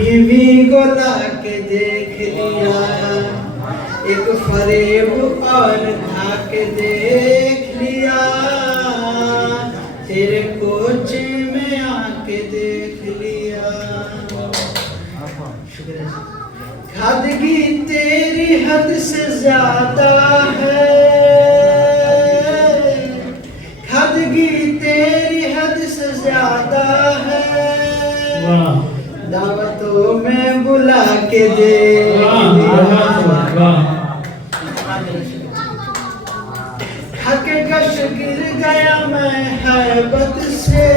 बीवी को लाके देख लिया, एक फरेब और धाके देख लिया, तेरे कोच में आके देख लिया। खादगी तेरी हद से ज्यादा है, खादगी तेरी हद से ज्यादा है, दावतों में बुला के दे खाके कश गिर गया मैं हैबत से,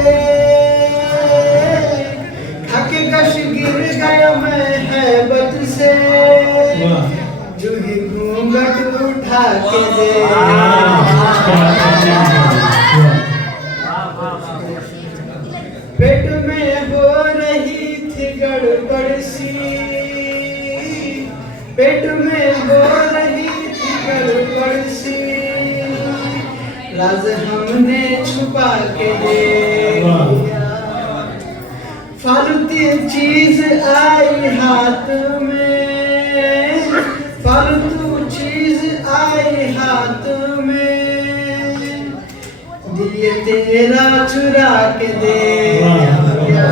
खाके कश गिर गया मैं हैबत से, जो ही घूंघट उठा के दे। पेट में हो रही थी गड़बड़ सी, पेट में हो रही थी गड़बड़ सी, राज हमने छुपा के दे दिया। फालतू चीज आई हाथ में, फालतू चीज आई हाथ में, दिल तेरा चुरा के दे दिया।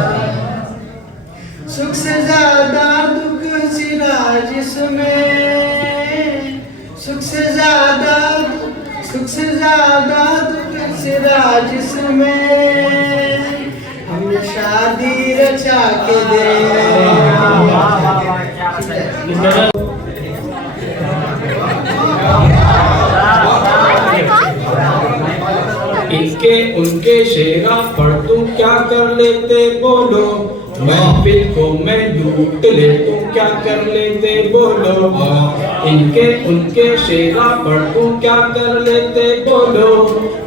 सुख से ज्यादा दुख सिरा जिसमें, सुख से ज्यादा दुख सिरा जिसमें, हमने शादी रचा के दे। इनके उनके शेरा पर तू क्या कर लेते बोलो, महफिल को मैं लूट ले तू क्या कर लेते बोलो। इनके उनके शेरा पर तू क्या कर लेते बोलो,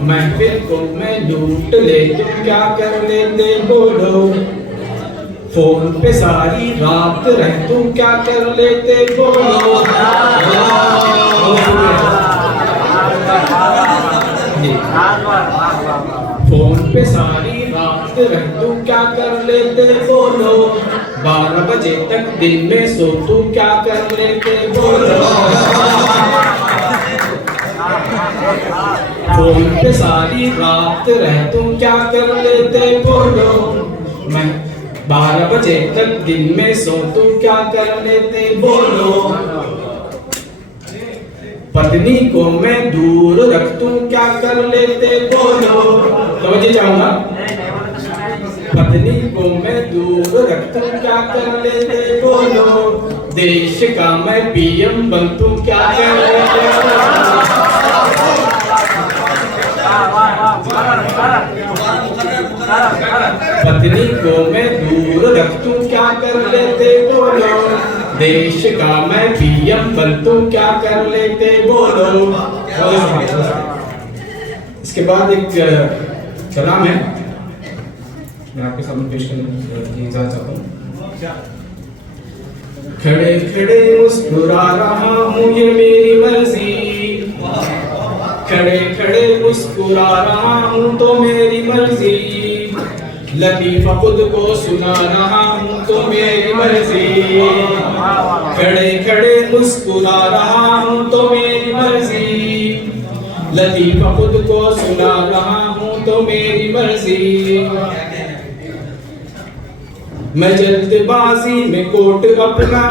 महफिल को मैं लूट ले तू क्या कर लेते बोलो। फोन पे सारी रात रह तू क्या कर लेते बोलो। फोन पे सारी रात रह तू क्या कर लेते बोलो, 12 बजे तक दिन में सो तू क्या कर लेते बोलो। फोन पे सारी रात रह तू क्या कर लेते बोलो, मैं 12 बजे तक दिन में सो तू क्या कर लेते बोलो। पत्नी को मैं दूर रख तू क्या कर लेते बोलो। समझे चाहूंगा। पत्नी को मैं दूर रख तू क्या कर लेते बोलो, देश का मैं पीएम बन तू क्या कर लेते पत्नी को मैं दूर रख तू क्या कर लेते बोलो, देश का मैं पीएम बन तू क्या कर लेते बोलो। इसके बाद एक कलाम है, मैं आपके सामने पेश करना चाहता हूँ। खड़े खड़े मुस्कुरा रहा हूँ ये मेरी मर्जी, खड़े खड़े मुस्कुरा रहा हूँ तो मेरी मर्जी, लतीफा खुद को सुना रहा हूँ तो मेरी मर्जी। खड़े खड़े मुस्कुरा रहा हूँ तो मेरी मर्जी, लतीफा खुद को सुना रहा हूँ तो मेरी मर्जी। मैं जल्दबाजी में कोट अपना,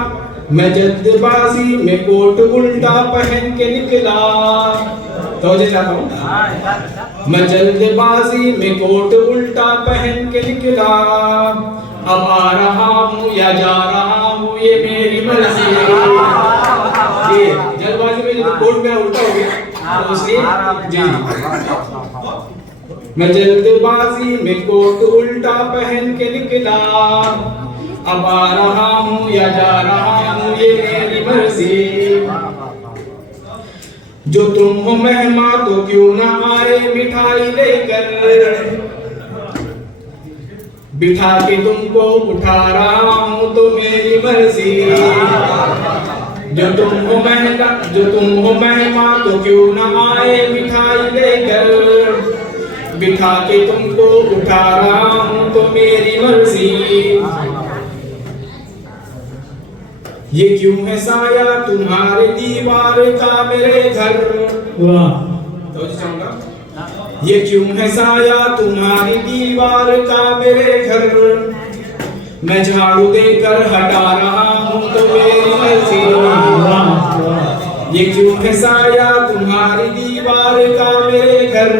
मैं जल्दबाजी में कोट उल्टा पहन के निकला। तो चाहता हूँ, मैं जल्दबाजी में कोट उल्टा पहन के निकला, अब आ रहा हूँ या जा रहा हूँ ये मेरी मर्जी। ये जल्दबाजी में जो कोट मेरा उल्टा हो गया तो इसलिए जी, मैं जल्दबाजी में कोट उल्टा पहन के निकला, अब आ रहा हूँ या जा रहा हूँ ये मेरी मर्जी। जो तुम हो मेहमान तो क्यों ना आए मिठाई लेकर, बिठा के तुमको उठा रहा हूँ तो मेरी मर्जी। जो तुम हो मेहमान तो क्यों ना आए मिठाई लेकर, बिठा के तुमको उठा रहा हूँ तो मेरी मर्जी। ये क्यों है साया तुम्हारे दीवार का मेरे घर। वाह। तो चाहूंगा, ये क्यों है साया तुम्हारी दीवार का मेरे घर, मैं झाड़ू देकर हटा रहा हूँ तो मेरी मर्जी। ये क्यों है साया तुम्हारी दीवार का मेरे घर,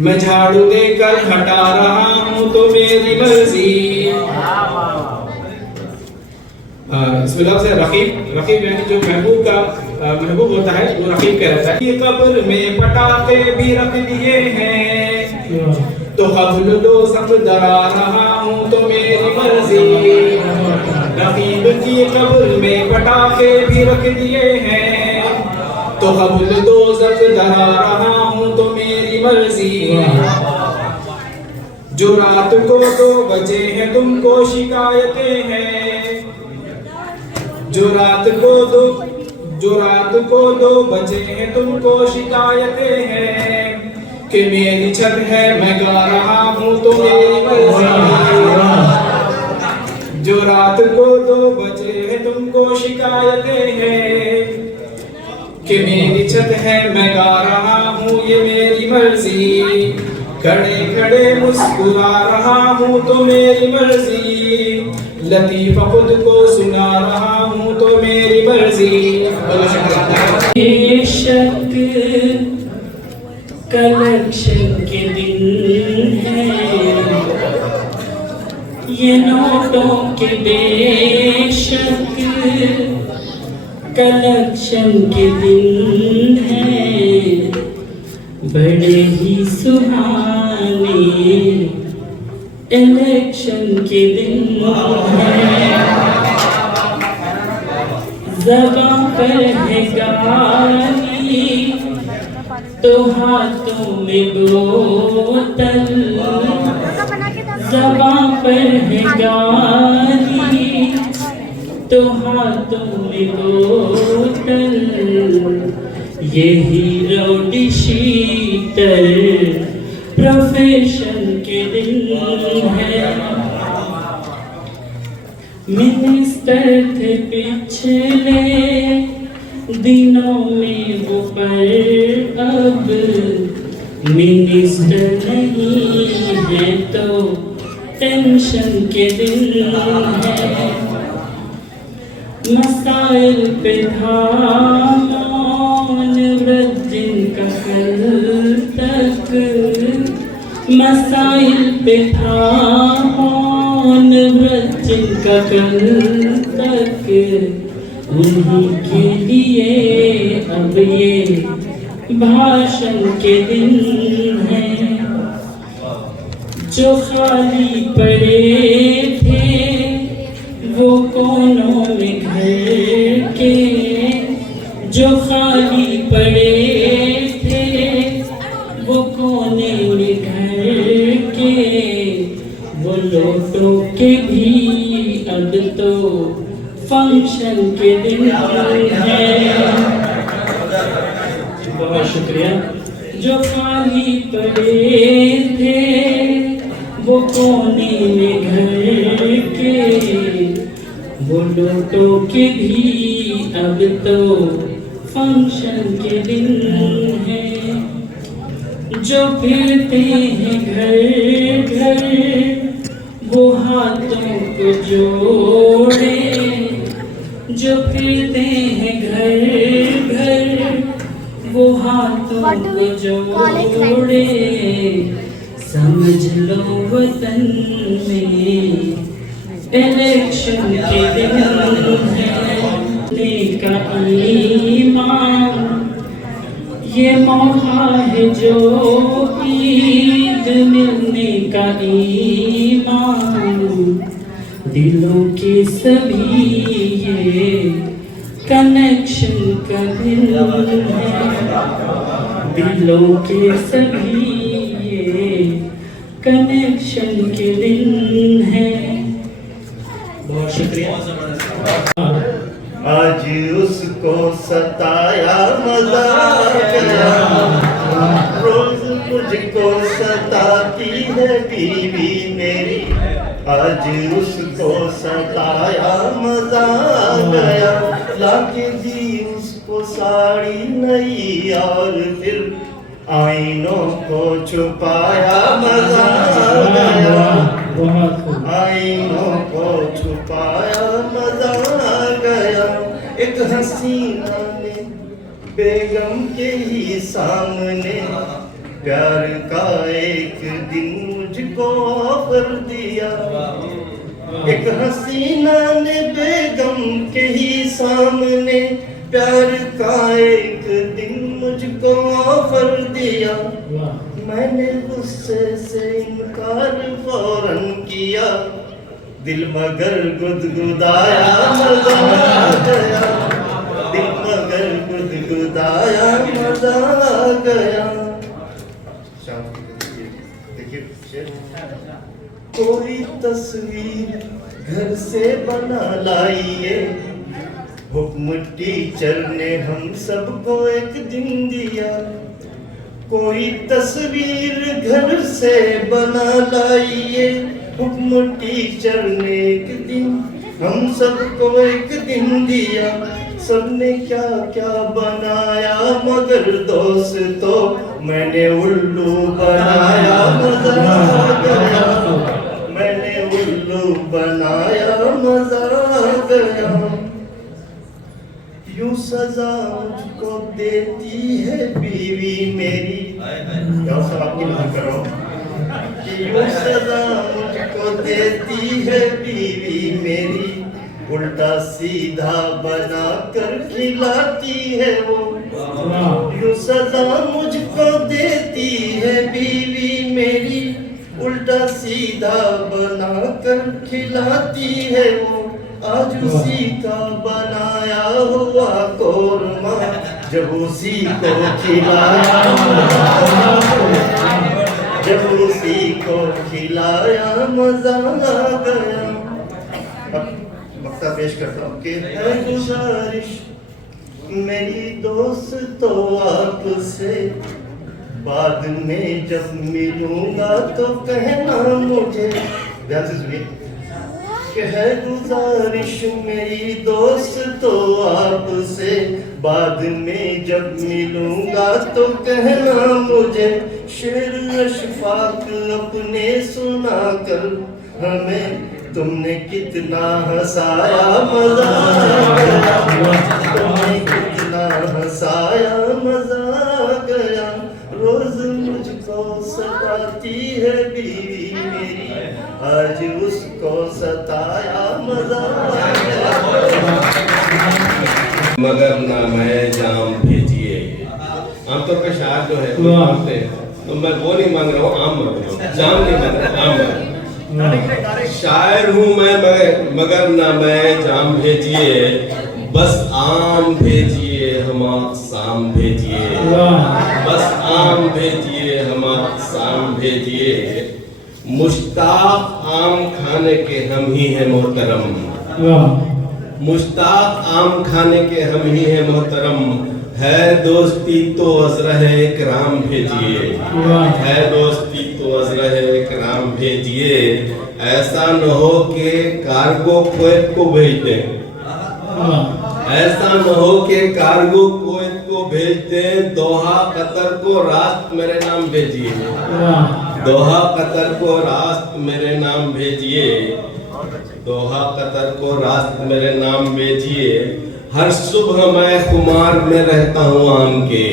मैं झाड़ू देकर हटा रहा हूँ तो मेरी मर्जी। इसमें लफ्ज़ है रकीब। रकीब यानी जो महबूब का महबूब होता है वो रकीब कहता है। ये कब्र में पटाखे भी रख दिए हैं तो हब्ल दो सब डरा रहा हूँ तो मेरी मर्जी। रकीब की कब्र में पटाखे भी रख दिए हैं तो हब्ल दो सब डरा रहा हूँ तो मेरी मर्जी। जो रात को 2 बजे हैं तुमको शिकायतें हैं, जो रात को 2 बजे हैं तुमको शिकायतें हैं कि मेरी छत है मैं गा रहा हूँ तो मेरी मर्जी। जो रात को 2 बजे हैं तुमको शिकायतें हैं कि मेरी छत है मैं गा रहा हूँ ये मेरी मर्जी। खड़े खड़े मुस्कुरा रहा हूँ तो मेरी मर्जी, लतीफ़ा खुद को सुना रहा हूँ तो मेरी मर्जी। बेशक कलेक्शन के दिन है, ये नोटों के बेशक कलेक्शन के दिन है, बड़े ही सुहाने इलेक्शन के दिन है। ज़बां पर है गाली तो हाथों में बोतल, ज़बां पर है गाली तो हाथों में बोतल, ये हीरो शीटर प्रोफेशन के दिन है। मिनिस्टर थे पिछले दिनों में वो पर अब मिनिस्टर नहीं है तो टेंशन के दिन है। मसाइल पे था मौन वृद्धिन का कल तक, मसाइल पे था मौन वृद्धिन का कल तक, उन्हीं के लिए अब ये भाषण के दिन है। जो खाली पड़े थे वो कोनों में घर के, जो खाली पड़े थे वो कोने में घर के, वो लौटों के भी अब तो फंक्शन के दिन है। बहुत शुक्रिया। जो खाली पड़े थे वो कोने में घर के, वो लौटों के भी अब तो फंक्शन के दिन है। जो फिरते हैं घर घर वो हाथों को जोड़े, जो फिरते हैं घर घर वो हाथों को जोड़े, समझ लो वतन में इलेक्शन के दिन है। का ईमान ये मौका है जो ईद मिलने का ईमान, दिलों के सभी ये कनेक्शन का दिन है, दिलों के सभी ये कनेक्शन के दिन है। बहुत शुक्रिया। आज उसको सताया मजा गया, रोज मुझको सताती है बीवी मेरी, आज उसको सताया मजा आ गया। लाके दी उसको साड़ी नई और फिर आईनों को छुपाया मजा आ गया। आईनों को छुपाया मजा आ गया। एक हसीना ने बेगम के ही सामने प्यार का एक दिन मुझको ऑफर दिया। एक हसीना ने बेगम के ही सामने प्यार का एक दिन मुझको ऑफर दिया। मैंने गुस्से से इनकार फौरन किया, दिल मगर गुदगुदाया मजा आ गया। दिल मगर गुदगुदाया मजा आ गया। देखिए, कोई तस्वीर घर से बना लाइए, हुक्म टीचर ने हम सबको एक दिन दिया। कोई तस्वीर घर से बना लाइए, हुक्म टीचर ने एक दिन हम सबको एक दिन दिया। सबने क्या क्या बनाया मगर दोस्तों मैंने उल्लू बनाया मजा आ गया। मैंने उल्लू बनाया मजा आ गया। यूं सजा मुझको देती है बीवी मेरी, आपकी बात कर रहा हूँ। यूं सजा मुझको देती है बीवी मेरी, उल्टा सीधा बना कर खिलाती है वो। यूं सजा मुझको देती है बीवी मेरी, उल्टा सीधा बना कर खिलाती है वो। आज उसी का बनाया हुआ कोरमा जब उसी को खिलाया, जब उसी को खिलाया मजा आ गया। वक्ता पेश करता हूँ कि है गुजारिश मेरी दोस्तों आपसे, बाद में जब मिलूंगा तो कहना मुझे। ध्यान से सुनिए कि है गुजारिश मेरी दोस्तों आपसे, बाद में जब मिलूंगा तो कहना मुझे। शेर अशफाक अपने सुना कर हमें तुमने कितना हंसाया मजा आ गया। तुमने कितना हंसाया मजा आ गया। रोज मुझको सताती है बीवी मेरी, आज उसको सताया मजा आ गया। मगर ना मैं जाम भेजिए। आमतौर पर शायर जो है वो मांगते हैं, तो मैं वो नहीं मांग रहा हूँ, आम मांग रहा हूँ। जाम नहीं मांग रहा, आम मांग रहा हूँ। शायर हूँ मैं मगर ना मैं जाम भेजिए, बस आम भेजिए हम शाम भेजिए। बस आम भेजिए हम शाम भेजिए। मुश्ताक आम खाने के हम ही हैं मोहतरम। मुश्ताक आम खाने के हम ही हैं मोहतरम। है दोस्ती तो अज़रह इकराम भेजिए। है दोस्ती तो अज़रह इकराम भेजिए। ऐसा न हो कि कार्गो कुवैत को भेज दें। ऐसा न हो कि कार्गो कुवैत को भेज दें। दोहा कतर को रास्त मेरे नाम भेजिए। दोहा कतर को रास्त मेरे नाम भेजिए। दोहा कतर को रास्त मेरे नाम भेजिए। हर सुबह मैं खुमार में रहता हूँ आम के।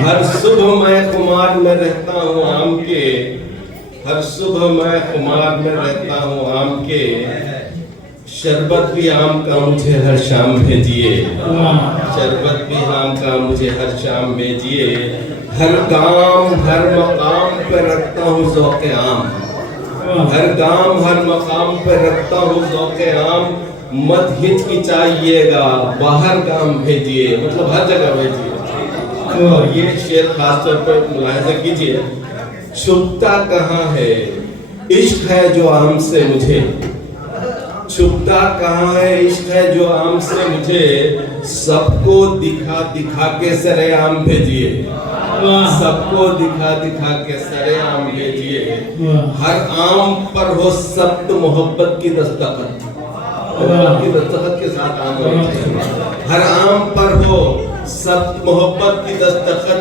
हर सुबह मैं खुमार में रहता हूँ आम के। हर सुबह मैं खुमार में रहता हूँ आम के। शरबत भी आम का मुझे हर शाम भेजिए। शरबत भी आम का मुझे हर शाम भेजिए। हर गांव हर मकाम पे रखता हूँ ज़ौक़े आम। हर गांव हर मकाम पे रखता हूँ ज़ौक़े आम। मत हिचकिचाइएगा बाहर गांव भेजिए, मतलब हर जगह भेजिए। और ये शेर खास तौर पर मुलाहिजा कीजिए। छुपता कहाँ है इश्क है जो आम से मुझे। छुपता कहाँ है इश्क है जो आम से मुझे, सबको दिखा दिखा के सरेआम भेजिए, सबको दिखा दिखा के सरेआम भेजिए। हर आम पर हो सख्त मोहब्बत की दस्तखत, की दस्तखत के साथ आम होना चाहिए। हर आम पर हो सख्त मोहब्बत की दस्तखत,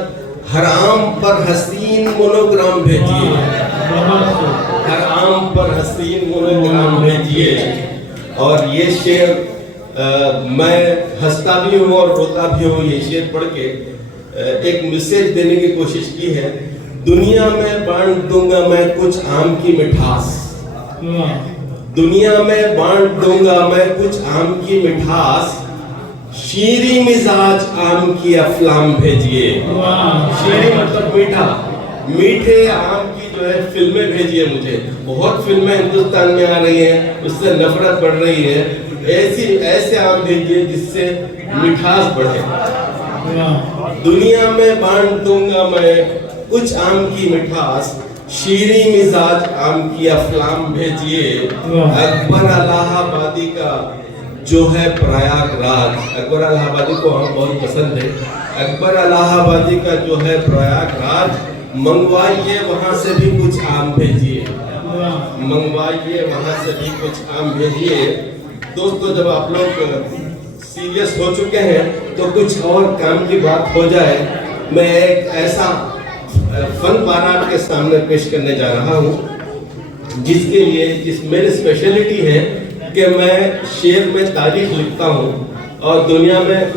हर आम पर हसीन मोनोग्राम भेजिए, हर आम पर हसीन मोनोग्राम भेजिए। और ये शेर मैं हंसता भी हूँ और रोता भी हूँ। ये शेर पढ़ के एक मैसेज देने की कोशिश की है। दुनिया में बांट दूंगा मैं कुछ आम की मिठास, दुनिया में बांट दूंगा मैं कुछ आम की मिठास, शीरी मिजाज आम की अफलाम भेजिए। शीरी मतलब मीठा, मीठे आम की जो है फिल्में भेजिए मुझे। बहुत फिल्में हिंदुस्तान में आ रही हैं, उससे नफरत बढ़ रही है। ऐसे आम भेजिए जिससे मिठास बढ़े। दुनिया में बांट दूंगा मैं कुछ आम की मिठास, शीरी मिजाज आम की अफलाम भेजिए। अकबर इलाहाबादी का जो है प्रयागराज, अकबर इलाहाबादी को हम बहुत पसंद है। अकबर इलाहाबादी का जो है प्रयागराज, मंगवाइए वहां से भी कुछ आम भेजिए, मंगवाइए वहां से भी कुछ आम भेजिए। दोस्तों, जब आप लोग सीरियस हो चुके हैं तो कुछ और काम की बात हो जाए। मैं एक ऐसा फन पारा आपके सामने पेश करने जा रहा हूँ जिसके लिए मेरी स्पेशलिटी है कि मैं शेर में तारीख लिखता हूँ और दुनिया में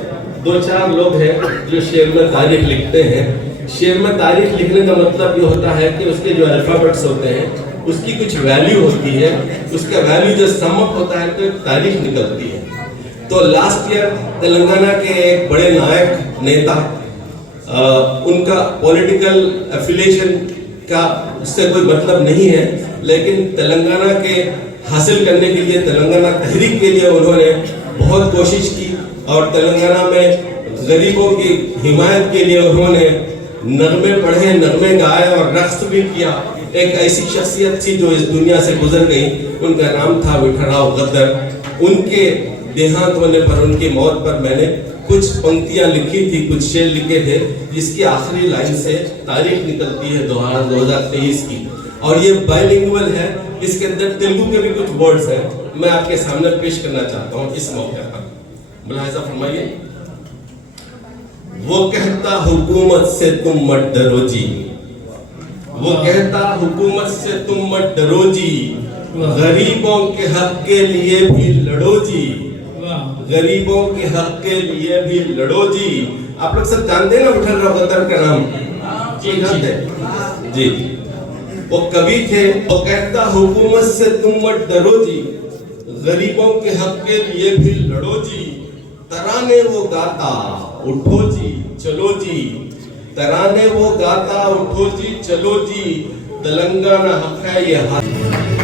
2-4 लोग हैं जो शेर में तारीख लिखते हैं। शेर में तारीख लिखने का मतलब ये होता है कि उसके जो अल्फाबेट्स होते हैं उसकी कुछ वैल्यू होती है, उसका वैल्यू जो सम अप होता है तो एक तारीख निकलती है। तो लास्ट ईयर तेलंगाना के एक बड़े नायक नेता, उनका पॉलिटिकल एफिलिएशन का उससे कोई मतलब नहीं है, लेकिन तेलंगाना के हासिल करने के लिए, तेलंगाना तहरीक के लिए उन्होंने बहुत कोशिश की और तेलंगाना में गरीबों की हिमायत के लिए उन्होंने नगमे पढ़े, नगमे गाए और रक्स भी किया। एक ऐसी शख्सियत थी जो इस दुनिया से गुजर गई, उनका नाम था विठलराव गद्दर। उनके देहांत होने पर, उनकी मौत पर मैंने कुछ पंक्तियां लिखी थी, कुछ शेर लिखे थे, जिसकी आखिरी लाइन से तारीख निकलती है 2023 की। और ये बाइलिंगुअल है, इसके अंदर तेलुगु के भी कुछ वर्ड्स हैं, मैं आपके सामने पेश करना चाहता हूँ इस मौके पर। मुलाहिजा फरमाइए। वो कहता हुकूमत से तुम मत डरो जी, वो कहता हुकूमत से तुम मत डरो जी, गरीबों के हक के लिए भी लड़ो जी, गरीबों के हक के लिए भी लड़ो जी। आप लोग सब जानते हैं ना विठलराव गद्दर का नाम? जी जानते हैं जी। वो कवि थे। वो कहता हुकूमत से तुम मत डरो जी, गरीबों के हक के लिए भी लड़ो जी, तराने वो गाता उठो जी चलो जी, तराने वो गाता उठो जी चलो जी, तेलंगाना हक है ये हाथ।